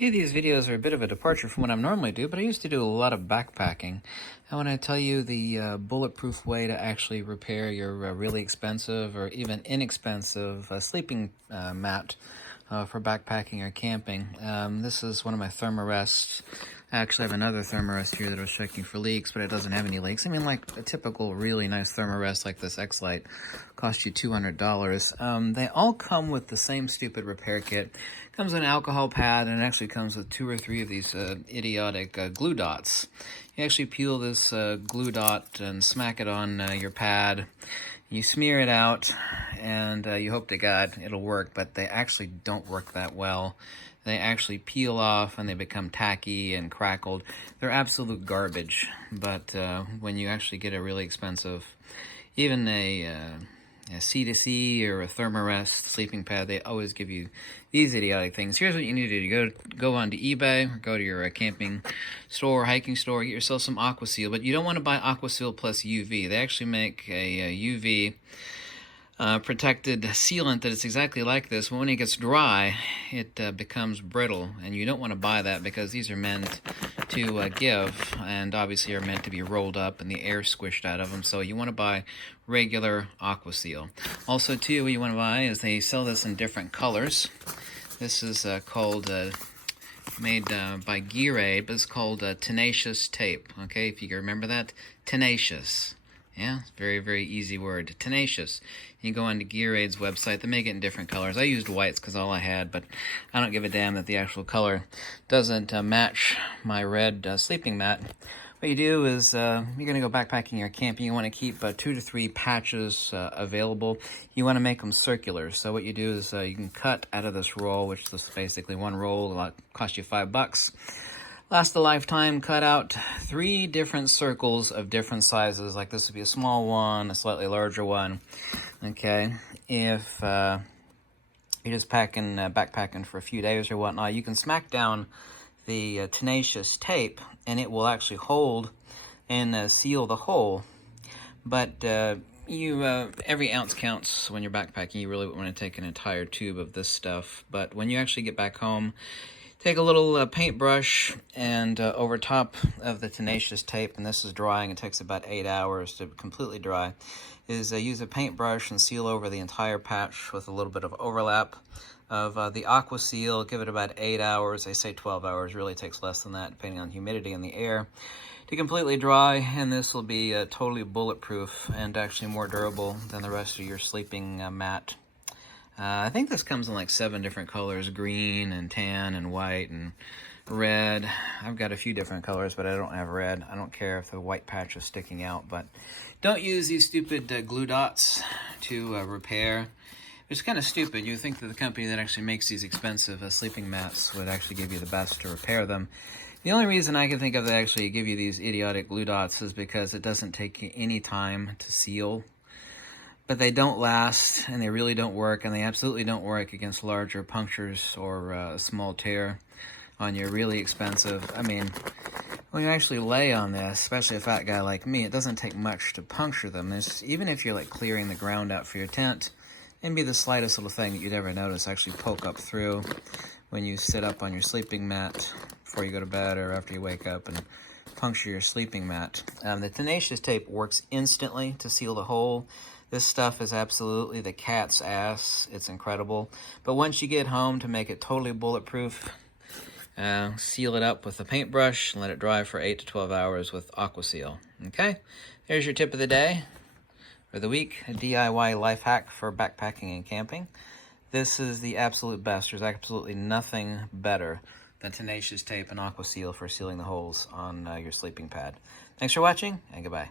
Hey, these videos are a bit of a departure from what I normally do, but I used to do a lot of backpacking. I want to tell you the bulletproof way to actually repair your really expensive or even inexpensive sleeping mat for backpacking or camping. This is one of my Thermarests. I actually have another Thermarest here that I was checking for leaks, but it doesn't have any leaks. I mean, like a typical really nice Thermarest like this X-Lite cost you $200. They all come with the same stupid repair kit. Comes with an alcohol pad, and it actually comes with 2 or 3 of these idiotic glue dots. You actually peel this glue dot and smack it on your pad. You smear it out, and you hope to God it'll work, but they actually don't work that well. They actually peel off and they become tacky and crackled. They're absolute garbage, but when you actually get a really expensive, even a C2C or a Thermarest sleeping pad, they always give you these idiotic things. Here's what you need to do. Go onto eBay or go to your camping store, hiking store, get yourself some Aqua Seal, but you don't want to buy Aqua Seal plus UV. They actually make a UV protected sealant that is exactly like this. But when it gets dry, it becomes brittle, and you don't want to buy that because these are meant to give, and obviously are meant to be rolled up and the air squished out of them. So you want to buy regular Aqua Seal. Also, too, what you want to buy is they sell this in different colors. This is made by Gear Aid, but it's called Tenacious Tape. Okay, if you can remember that, Tenacious. Yeah, very, very easy word. Tenacious. You can go onto Gear Aid's website. They make it in different colors. I used whites because all I had, but I don't give a damn that the actual color doesn't match my red sleeping mat. What you do is you're going to go backpacking or camping. You want to keep 2 to 3 patches available. You want to make them circular. So what you do is you can cut out of this roll, which is basically one roll. It'll cost you $5. Last a lifetime. Cut out 3 different circles of different sizes. Like this would be a small one, a slightly larger one. Okay, if you're just backpacking for a few days or whatnot, you can smack down the Tenacious Tape, and it will actually hold and seal the hole. But every ounce counts when you're backpacking. You really want to take an entire tube of this stuff. But when you actually get back home, take a little paintbrush and over top of the Tenacious Tape, and this is drying, it takes about 8 hours to completely dry, is use a paintbrush and seal over the entire patch with a little bit of overlap of the Aqua Seal. Give it about 8 hours. They say 12 hours. Really takes less than that, depending on humidity in the air, to completely dry, and this will be totally bulletproof and actually more durable than the rest of your sleeping mat. I think this comes in like 7 different colors: green and tan and white and red. I've got a few different colors, but I don't have red. I don't care if the white patch is sticking out, but don't use these stupid glue dots to repair. It's kind of stupid. You think that the company that actually makes these expensive sleeping mats would actually give you the best to repair them. The only reason I can think of that actually give you these idiotic glue dots is because it doesn't take any time to seal. But they don't last, and they really don't work, and they absolutely don't work against larger punctures or a small tear on your really expensive. I mean, when you actually lay on this, especially a fat guy like me, it doesn't take much to puncture them. Even if you're like clearing the ground out for your tent, it'd be the slightest little thing that you'd ever notice actually poke up through when you sit up on your sleeping mat before you go to bed or after you wake up and puncture your sleeping mat. The Tenacious Tape works instantly to seal the hole. This stuff is absolutely the cat's ass. It's incredible. But once you get home, to make it totally bulletproof, seal it up with a paintbrush and let it dry for 8 to 12 hours with Aqua Seal. Okay? There's your tip of the day or the week, a DIY life hack for backpacking and camping. This is the absolute best. There's absolutely nothing better than Tenacious Tape and Aqua Seal for sealing the holes on your sleeping pad. Thanks for watching, and goodbye.